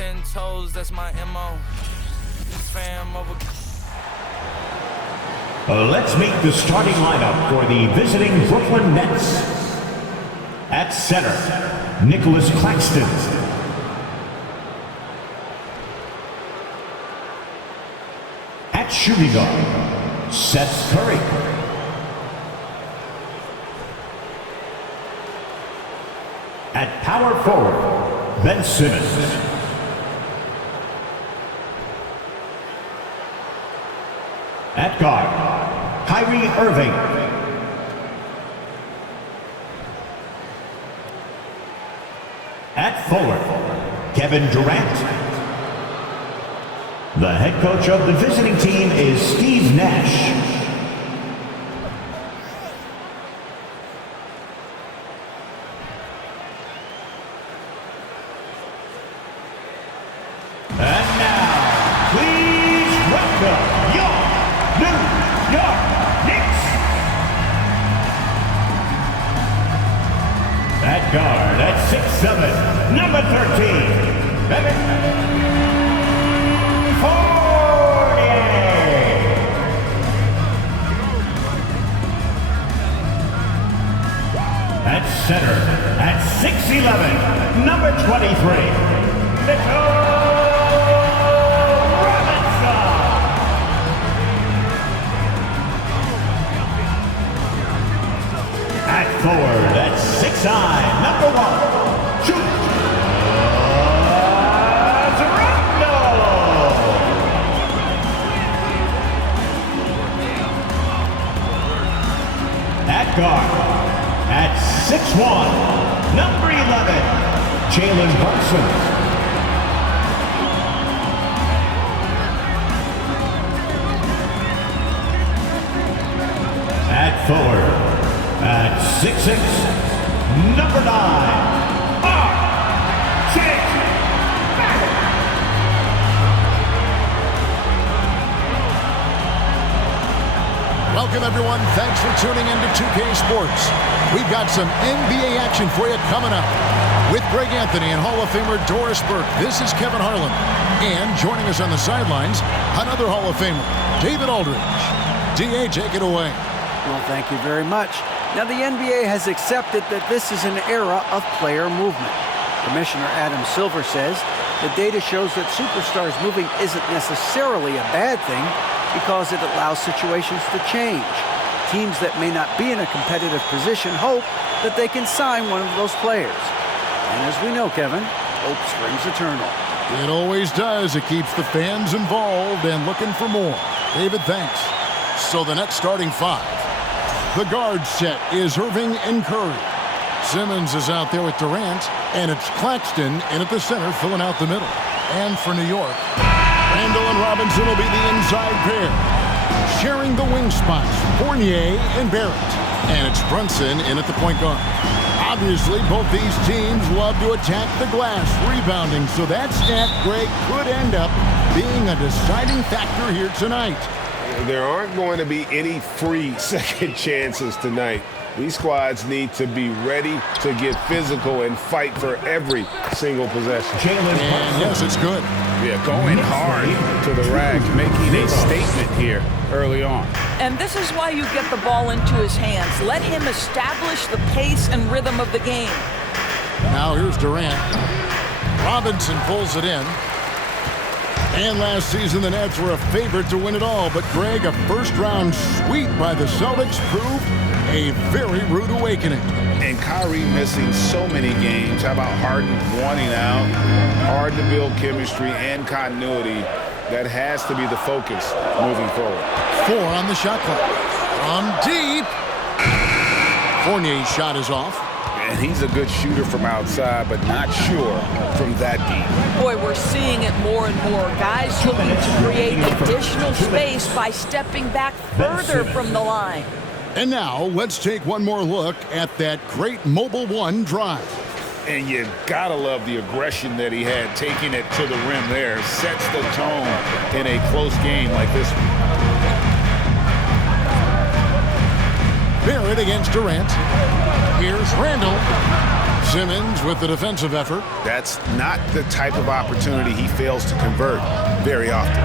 10 toes, that's my MO. Fam over. Let's meet the starting lineup for the visiting Brooklyn Nets. At center, Nicholas Claxton. At shooting guard, Seth Curry. At power forward, Ben Simmons. At guard, Kyrie Irving. At forward, Kevin Durant. The head coach of the visiting team is Steve Nash. And now, please welcome your New York Knicks. At guard, at 6'7", number 13, Evan Fournier. At center, at 6'11", number 23, Mitchell. Forward at 6'9", number 1, shoot! Toronto! At guard, at 6'1", number 11, Jalen Brunson. At forward, at 6'6", number 9, R.J. Barrett. Welcome, everyone. Thanks for tuning in to 2K Sports. We've got some NBA action for you coming up. With Greg Anthony and Hall of Famer Doris Burke, this is Kevin Harlan. And joining us on the sidelines, another Hall of Famer, David Aldridge. D.A., take it away. Well, thank you very much. Now, the NBA has accepted that this is an era of player movement. Commissioner Adam Silver says the data shows that superstars moving isn't necessarily a bad thing because it allows situations to change. Teams that may not be in a competitive position hope that they can sign one of those players. And as we know, Kevin, hope springs eternal. It always does. It keeps the fans involved and looking for more. David, thanks. So the next starting five. The guard set is Irving and Curry. Simmons is out there with Durant, and it's Claxton in at the center, filling out the middle. And for New York, Randall and Robinson will be the inside pair. Sharing the wing spots, Fournier and Barrett. And it's Brunson in at the point guard. Obviously, both these teams love to attack the glass, rebounding, so that stat, Greg, could end up being a deciding factor here tonight. There aren't going to be any free second chances tonight. These squads need to be ready to get physical and fight for every single possession. And yes, it's good. Yeah, going hard to the rack, making a statement here early on. And this is why you get the ball into his hands. Let him establish the pace and rhythm of the game. Now here's Durant. Robinson pulls it in. And last season, the Nets were a favorite to win it all. But, Greg, a first-round sweep by the Celtics proved a very rude awakening. And Kyrie missing so many games. How about Harden wanting out? Hard to build chemistry and continuity. That has to be the focus moving forward. 4 on the shot clock. From deep. Fournier's shot is off. And he's a good shooter from outside, but not sure from that deep. Boy, we're seeing it more and more. Guys looking to create additional space by stepping back further from the line. And now, let's take one more look at that great Mobile One drive. And you gotta love the aggression that he had, taking it to the rim there. Sets the tone in a close game like this one. Barrett against Durant. Here's Randall. Simmons with the defensive effort. That's not the type of opportunity he fails to convert very often.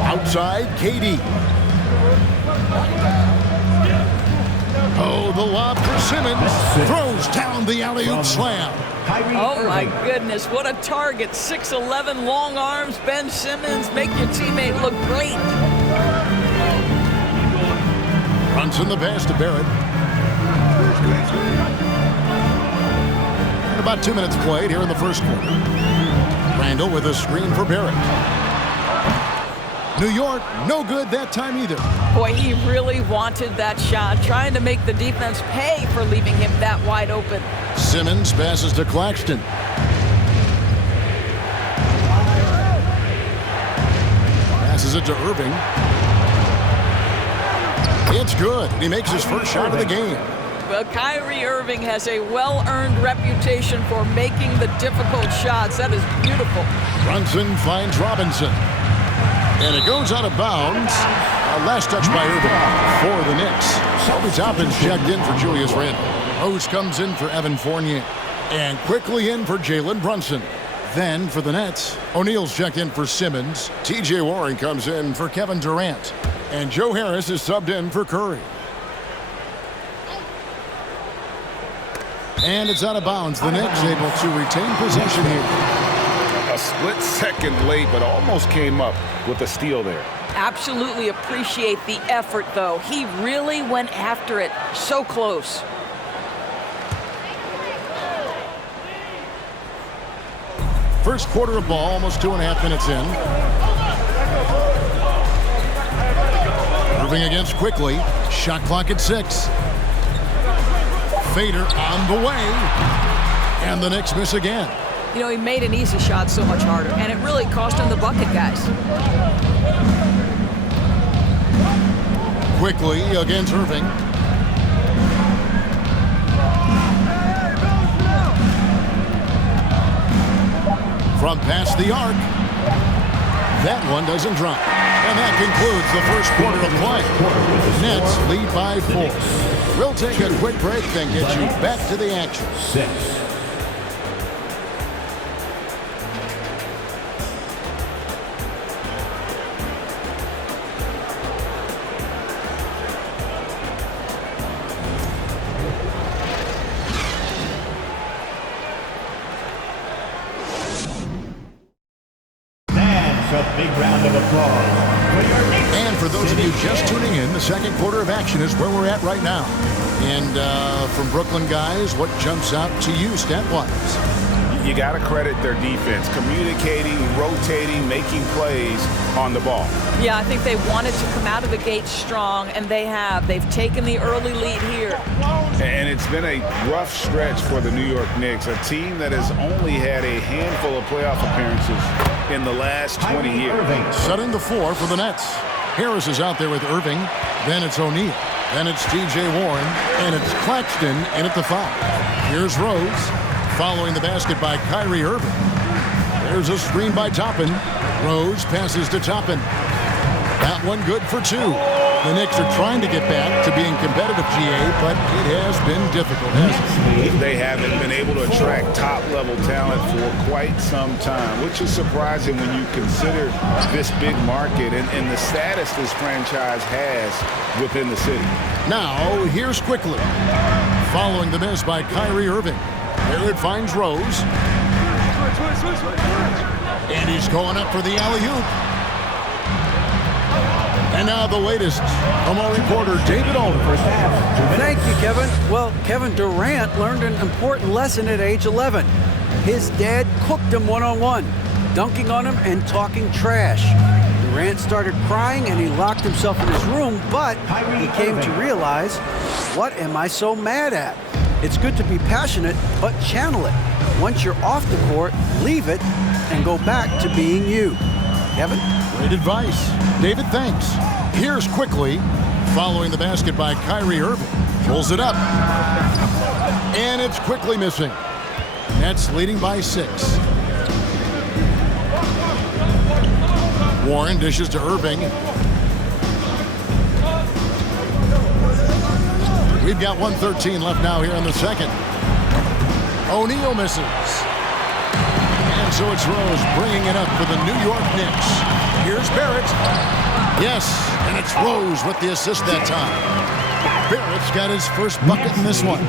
Outside, KD. Oh, the lob for Simmons. Throws down the alley-oop slam. Oh, my goodness. What a target. 6'11", long arms. Ben Simmons, make your teammate look great. Brunson the pass to Barrett. And about 2 minutes played here in the first quarter. Randall with a screen for Barrett. New York, no good that time either. Boy, he really wanted that shot, trying to make the defense pay for leaving him that wide open. Simmons passes to Claxton. Passes it to Irving. It's good. He makes his first shot of the game. Well, Kyrie Irving has a well-earned reputation for making the difficult shots. That is beautiful. Brunson finds Robinson. And it goes out of bounds. Last touch by Irving for the Knicks. Obi Toppin's checked in for Julius Randle. Rose comes in for Evan Fournier. And quickly in for Jalen Brunson. Then for the Nets, O'Neal's checked in for Simmons. T.J. Warren comes in for Kevin Durant. And Joe Harris is subbed in for Curry. And it's out of bounds. The Knicks able to retain possession here. A split second late, but almost came up with a steal there. Absolutely appreciate the effort, though. He really went after it. So close. First quarter of ball, almost 2.5 minutes in. Irving against Quickly. Shot clock at 6. Fader on the way. And the Knicks miss again. You know, he made an easy shot so much harder, and it really cost him the bucket, guys. Quickly against Irving. From past the arc. That one doesn't drop. And that concludes the first quarter of play. Nets lead by 4. We'll take a quick break, then get you back to the action. 6. A big round of applause for your Knicks. And for those of you just tuning in, the second quarter of action is where we're at right now. And from Brooklyn guys, what jumps out to you stat-wise? You got to credit their defense, communicating, rotating, making plays on the ball. Yeah, I think they wanted to come out of the gate strong, and they have. They've taken the early lead here. And it's been a rough stretch for the New York Knicks, a team that has only had a handful of playoff appearances in the last 20 years. Setting the 4 for the Nets. Harris is out there with Irving. Then it's O'Neal. Then it's T.J. Warren. And it's Claxton in at the 5. Here's Rose. Following the basket by Kyrie Irving. There's a screen by Toppin. Rose passes to Toppin. That one good for 2. The Knicks are trying to get back to being competitive, GA, but it has been difficult, hasn't it? They haven't been able to attract top-level talent for quite some time, which is surprising when you consider this big market and the status this franchise has within the city. Now, here's Quickly. Following the miss by Kyrie Irving. Barrett finds Rose. And he's going up for the alley-oop. And now the latest from our reporter, David Alden. Thank you, Kevin. Well, Kevin Durant learned an important lesson at age 11. His dad cooked him one-on-one, dunking on him and talking trash. Durant started crying and he locked himself in his room, but he came to realize, what am I so mad at? It's good to be passionate, but channel it. Once you're off the court, leave it and go back to being you. Kevin? Great advice. David, thanks. Here's Quickly. Following the basket by Kyrie Irving. Pulls it up. And it's Quickly missing. Nets leading by 6. Warren dishes to Irving. We've got 1:13 left now here in the second. O'Neal misses. And so it's Rose bringing it up for the New York Knicks. Here's Barrett. Yes, and it's Rose with the assist that time. Barrett's got his first bucket in this one.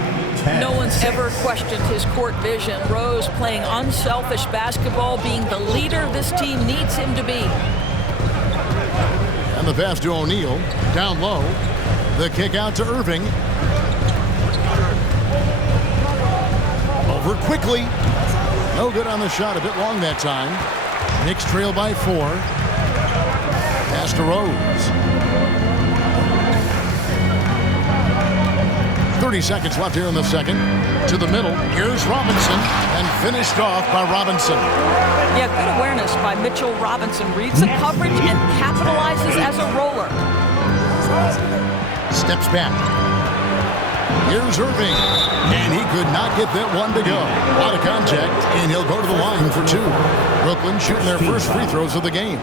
No one's ever questioned his court vision. Rose playing unselfish basketball, being the leader this team needs him to be. And the pass to O'Neal. Down low. The kick out to Irving. Over quickly. No good on the shot. A bit long that time. Knicks trail by 4. Pass to Rose. 30 seconds left here in the second. To the middle. Here's Robinson. And finished off by Robinson. Yeah, good awareness by Mitchell Robinson. Reads the coverage and capitalizes as a roller. Steps back. Here's Irving. And he could not get that one to go. Out of contact, and he'll go to the line for 2. Brooklyn shooting their first free throws of the game.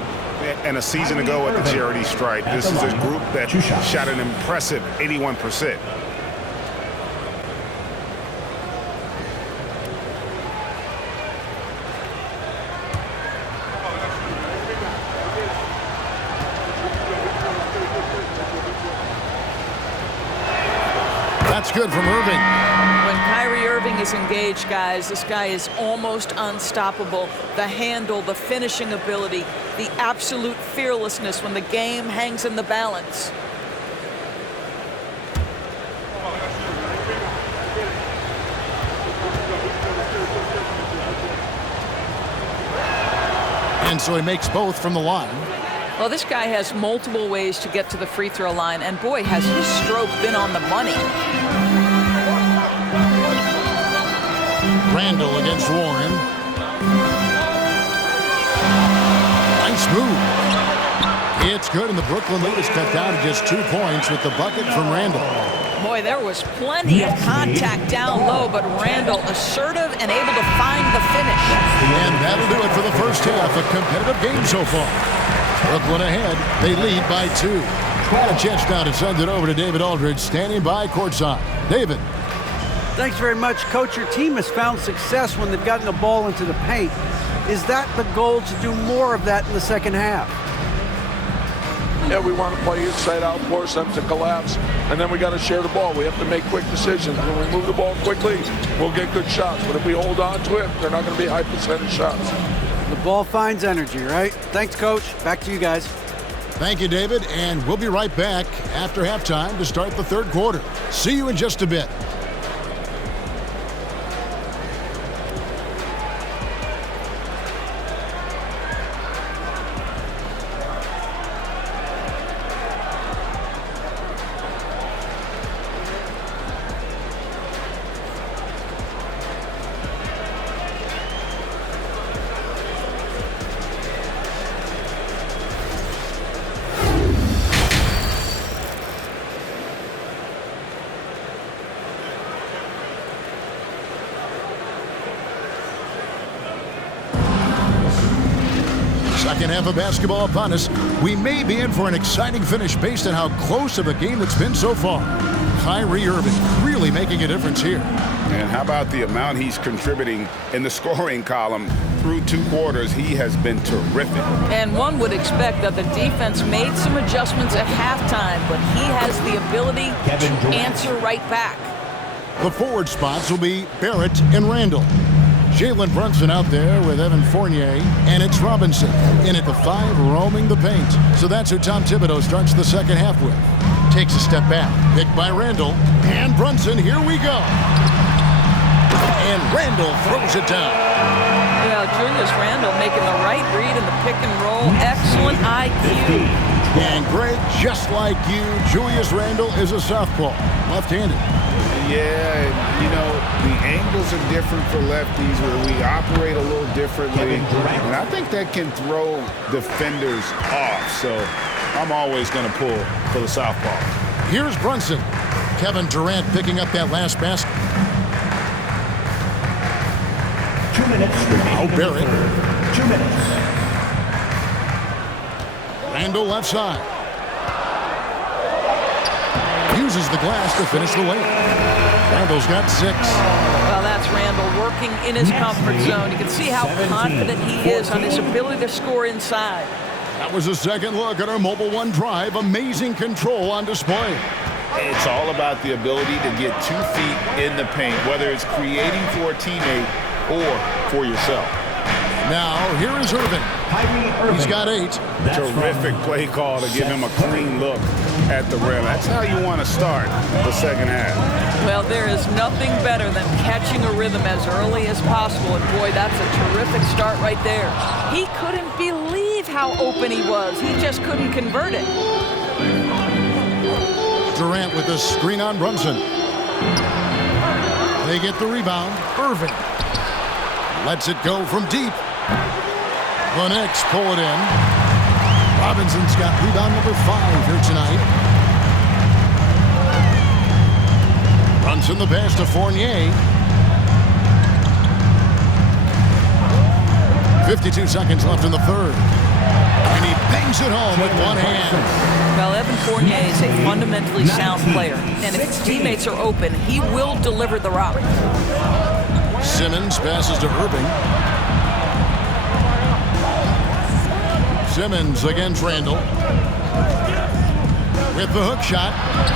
And a season ago at the charity stripe, this is a group that shot an impressive 81%. That's good from Irving. When Kyrie Irving is engaged, guys, this guy is almost unstoppable. The handle, the finishing ability, the absolute fearlessness when the game hangs in the balance. And so he makes both from the line. Well, this guy has multiple ways to get to the free throw line, and boy, has his stroke been on the money. Randall against Warren. Nice move. It's good, and the Brooklyn lead is cut down to just 2 points with the bucket from Randall. Boy, there was plenty of contact down low, but Randall assertive and able to find the finish. And that'll do it for the first half. A competitive game so far. Brooklyn ahead. They lead by 2. A chance now to send it over to David Aldridge, standing by courtside. David. Thanks very much, Coach. Your team has found success when they've gotten the ball into the paint. Is that the goal, to do more of that in the second half? Yeah, we want to play inside out, force them to collapse, and then we got to share the ball. We have to make quick decisions. When we move the ball quickly, we'll get good shots. But if we hold on to it, they're not going to be high percentage shots. The ball finds energy, right? Thanks, Coach. Back to you guys. Thank you, David. And we'll be right back after halftime to start the third quarter. See you in just a bit. Second half of basketball upon us. We may be in for an exciting finish based on how close of a game it's been so far. Kyrie Irving really making a difference here. And how about the amount he's contributing in the scoring column? Through 2 quarters, he has been terrific. And one would expect that the defense made some adjustments at halftime, but he has the ability to answer right back. The forward spots will be Barrett and Randall. Jalen Brunson out there with Evan Fournier, and it's Robinson in at the 5, roaming the paint. So that's who Tom Thibodeau starts the second half with. Takes a step back, picked by Randall, and Brunson, here we go. And Randall throws it down. Yeah, Julius Randall making the right read in the pick and roll. Excellent IQ. And Greg, just like you, Julius Randall is a southpaw, left-handed. Yeah, you know, the angles are different for lefties where we operate a little differently. And I think that can throw defenders off. So I'm always going to pull for the southpaw. Here's Brunson. Kevin Durant picking up that last basket. 2 minutes remaining. Oh, Barrett. 2 minutes. Randall left side. Uses the glass to finish the layup. Randall's got 6. Well, that's Randall working in his comfort zone. You can see how confident he is on his ability to score inside. That was a second look at our Mobile One drive. Amazing control on display. It's all about the ability to get 2 feet in the paint, whether it's creating for a teammate or for yourself. Now, here is Irving. He's got 8. Terrific play call to give him a clean look at the rim. That's how you want to start the second half. Well, there is nothing better than catching a rhythm as early as possible. And boy, that's a terrific start right there. He couldn't believe how open he was. He just couldn't convert it. Durant with a screen on Brunson. They get the rebound. Irving lets it go from deep. The Knicks pull it in. Robinson's got rebound number 5 here tonight. Brunson the pass to Fournier. 52 seconds left in the third. And he bangs it home with one hand. Well, Evan Fournier is a fundamentally sound player. And if his teammates are open, he will deliver the rock. Simmons passes to Irving. Simmons against Randall. With the hook shot.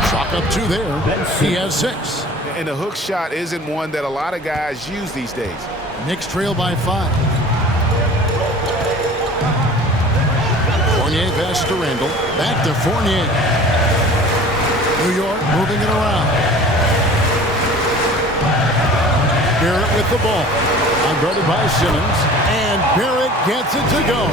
Chalk up 2 there. He has 6. And the hook shot isn't one that a lot of guys use these days. Knicks trail by 5. Fournier passes to Randall. Back to Fournier. New York moving it around. Barrett with the ball. Guarded by Simmons. And Barrett gets it to go.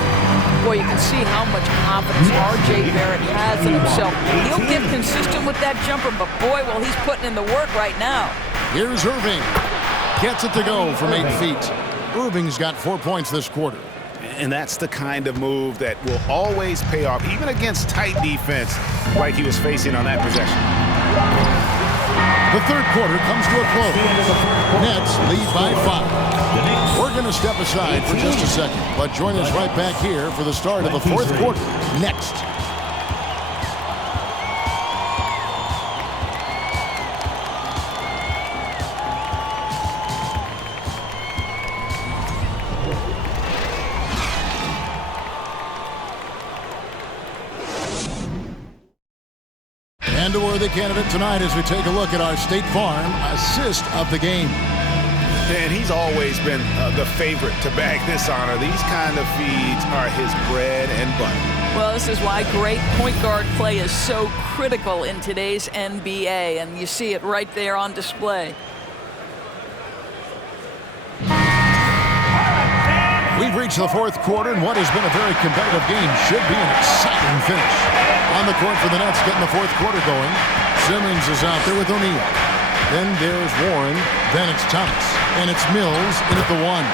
Boy, you can see how much confidence R.J. Barrett has in himself. He'll get consistent with that jumper, but boy, well, he's putting in the work right now. Here's Irving. Gets it to go from 8 feet. Irving's got 4 points this quarter. And that's the kind of move that will always pay off, even against tight defense like he was facing on that possession. The third quarter comes to a close. Nets lead by 5. We're going to step aside for just a second, but join us right back here for the start of the fourth quarter next. And a worthy candidate tonight as we take a look at our State Farm assist of the game. And he's always been the favorite to bag this honor. These kind of feeds are his bread and butter. Well, this is why great point guard play is so critical in today's NBA, and you see it right there on display. We've reached the fourth quarter, and what has been a very competitive game should be an exciting finish. On the court for the Nets, getting the fourth quarter going. Simmons is out there with O'Neal. Then there's Warren. Then it's Thomas. And it's Mills in at the 1.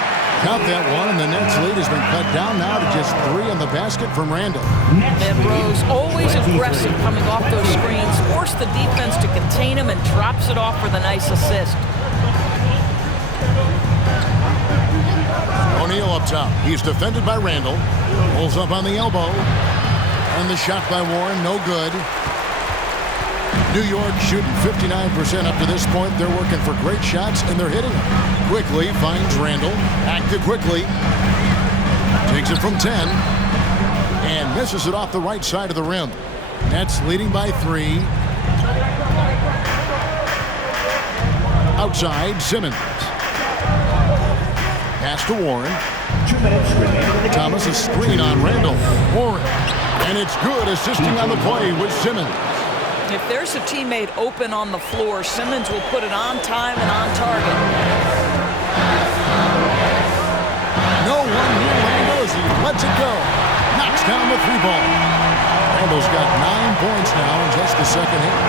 Count that one, and the Nets lead has been cut down now to just 3 on the basket from Randall. And Rose, always aggressive coming off those screens, forced the defense to contain him and drops it off for the nice assist. O'Neal up top. He's defended by Randall. Pulls up on the elbow. And the shot by Warren, no good. New York shooting 59% up to this point. They're working for great shots, and they're hitting them. Quickly finds Randall. Active quickly. Takes it from 10. And misses it off the right side of the rim. Nets leading by 3. Outside, Simmons. Pass to Warren. 2 minutes remaining. Thomas a screen on Randall. Warren. And it's good, assisting on the play with Simmons. If there's a teammate open on the floor, Simmons will put it on time and on target. No one near Randall as he lets it go. Knocks down the 3 ball. Randall's got 9 points now in just the second half.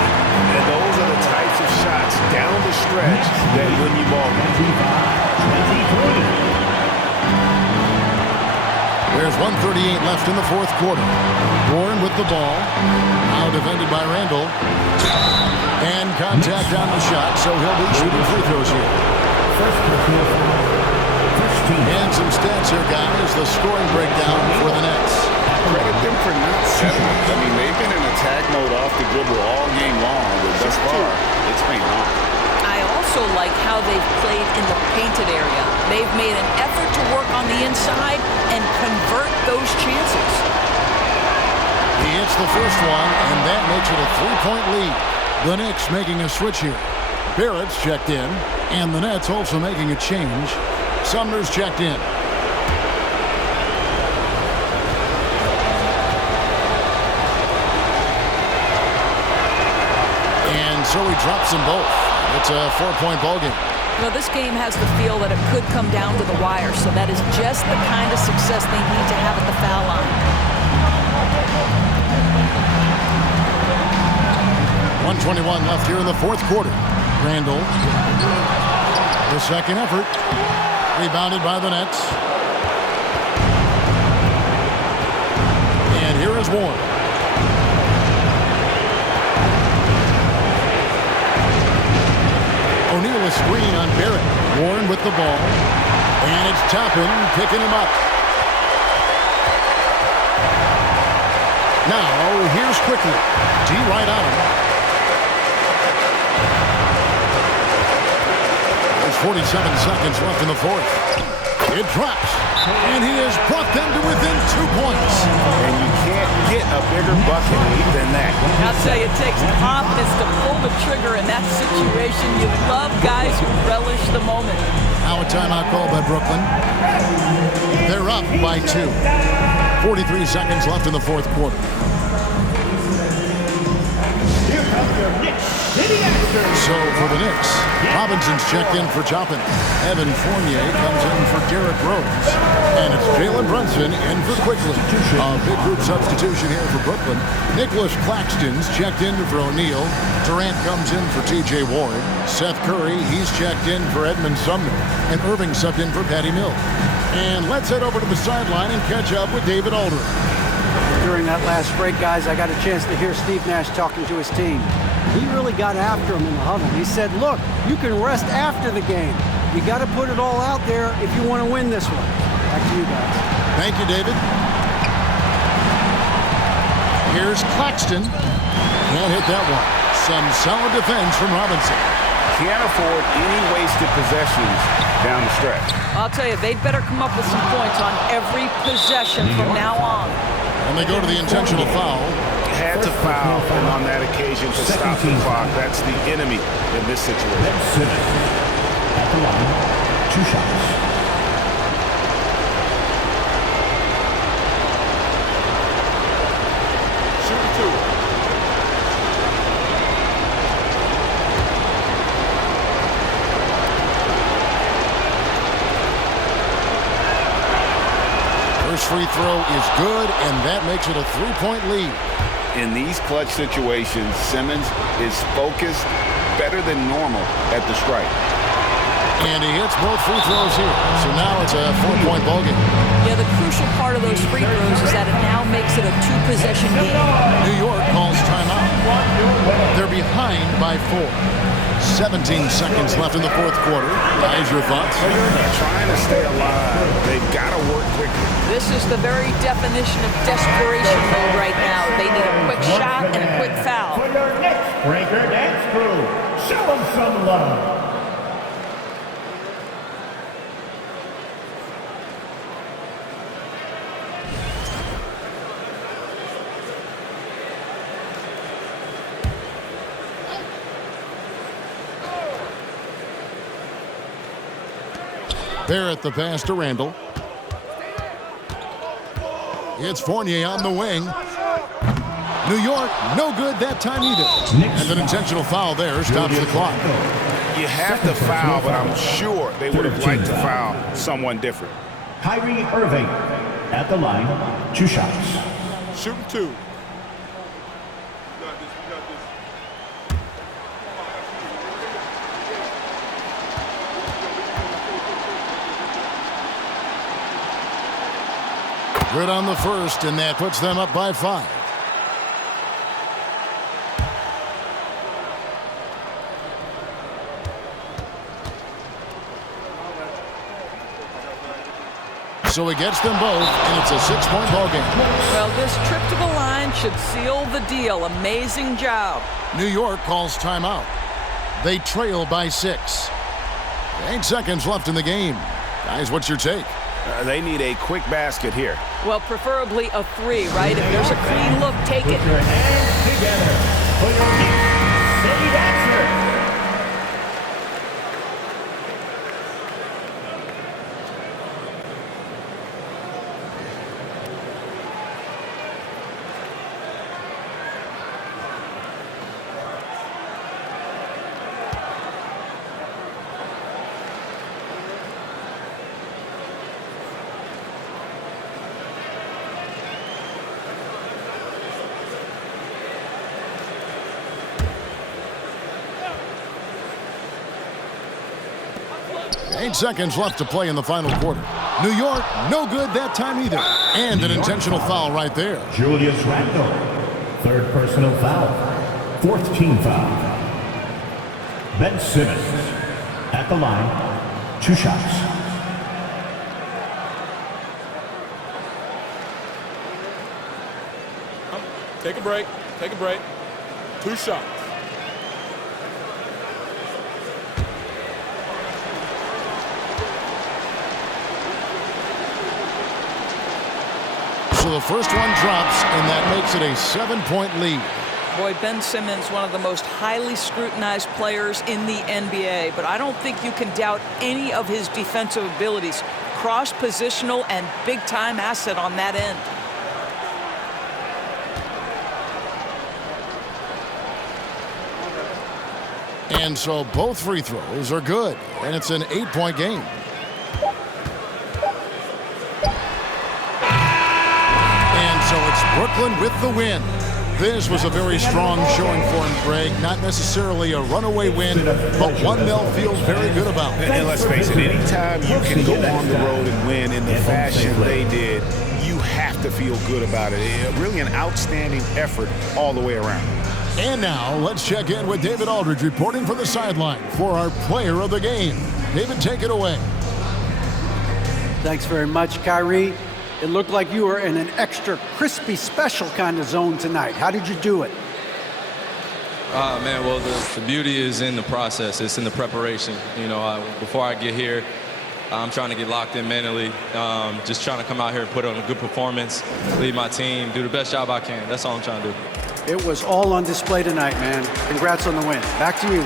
And those are the types of shots down the stretch that win you ball games. 23. There's 1:38 left in the fourth quarter. Warren with the ball. Now defended by Randall. And contact on the shot, so he'll be shooting free throws here. And some stats here, guys. The scoring breakdown for the Nets. credit them for not settling. I mean, they've been in attack mode off the dribble all game long, but thus far, it's paying off. I also like how they've played in the painted area. They've made an effort to work on the inside and convert those chances. He hits the first one, and that makes it a 3-point lead. The Knicks making a switch here. Barrett's checked in, and the Nets also making a change. Sumner's checked in. And so he drops them both. It's a 4-point ball game. You know, this game has the feel that it could come down to the wire, so that is just the kind of success they need to have at the foul line. 1:21 left here in the fourth quarter. Randall, the second effort, rebounded by the Nets. And here is Warren. O'Neal a screen on Barrett. Warren with the ball. And it's Toppin picking him up. Now, here's quickly. D right on him. There's 47 seconds left in the fourth. It drops. And he has brought them to within 2 points. And you can't get a bigger bucket than that. I'll tell you, it takes confidence to pull the trigger in that situation. You love guys who relish the moment. Now a timeout call by Brooklyn. They're up by 2. 43 seconds left in the fourth quarter. So for the Knicks, Robinson's checked in for Toppin. Evan Fournier comes in for Garrett Rose. And it's Jalen Brunson in for Quickly. A big group substitution here for Brooklyn. Nicholas Claxton's checked in for O'Neal. Durant comes in for T.J. Ward. Seth Curry, he's checked in for Edmund Sumner. And Irving subbed in for Patty Mills. And let's head over to the sideline and catch up with David Aldridge. During that last break, guys, I got a chance to hear Steve Nash talking to his team. He really got after him in the huddle. He said, look, you can rest after the game. You got to put it all out there if you want to win this one. Back to you guys. Thank you, David. Here's Claxton. Can't hit that one. Some solid defense from Robinson. Can't afford any wasted possessions down the stretch. I'll tell you, they'd better come up with some points on every possession from now on. And they go to the intentional foul. Had to foul on that occasion to stop the clock. That's the enemy in this situation. At the line, 2 shots. First free throw is good, and that makes it a 3-point lead. In these clutch situations, Simmons is focused better than normal at the strike. And he hits both free throws here. So now it's a 4-point ball game. Yeah, the crucial part of those free throws is that it now makes it a 2-possession game. New York calls timeout. They're behind by 4. 17 seconds left in the fourth quarter. Guys, your thoughts? Trying to stay alive. They've got to work quickly. This is the very definition of desperation mode right now. They need a quick shot and a quick foul. For your next breaker dance crew, show them some love. Barrett the pass to Randall. It's Fournier on the wing. New York, no good that time either. And an intentional foul there stops the clock. You have to foul, but I'm sure they would have liked to foul someone different. Kyrie Irving at the line, 2 shots. Shooting 2. Good on the first, and that puts them up by 5. So he gets them both, and it's a 6-point ball game. Well, this trip to the line should seal the deal. Amazing job. New York calls timeout. They trail by 6. 8 seconds left in the game. Guys, what's your take? They need a quick basket here. Well, preferably a 3, right? If there's a clean look, take it. Put your hands together for your Knicks City Dancers. Eight seconds left to play in the final quarter. New York, no good that time either. And an intentional foul right there. Julius Randle, third personal foul, fourth team foul. Ben Simmons at the line, 2 shots. Take a break. Take a break. 2 shots. So the first one drops, and that makes it a 7-point lead. Boy, Ben Simmons, one of the most highly scrutinized players in the NBA, but I don't think you can doubt any of his defensive abilities. Cross-positional and big-time asset on that end. And so both free throws are good, and it's an 8-point game. And so it's Brooklyn with the win. This was a very strong showing for him, Greg. Not necessarily a runaway win, but one they'll feel very good about. And let's face it, anytime you can go on the road and win in the fashion they did, you have to feel good about it. Really an outstanding effort all the way around. And now let's check in with David Aldridge reporting from the sideline for our player of the game. David, take it away. Thanks very much, Kyrie. It looked like you were in an extra crispy special kind of zone tonight. How did you do it? Man, well, the beauty is in the process. It's in the preparation. You know, before I get here, I'm trying to get locked in mentally, just trying to come out here and put on a good performance, lead my team, do the best job I can. That's all I'm trying to do. It was all on display tonight, man. Congrats on the win. Back to you.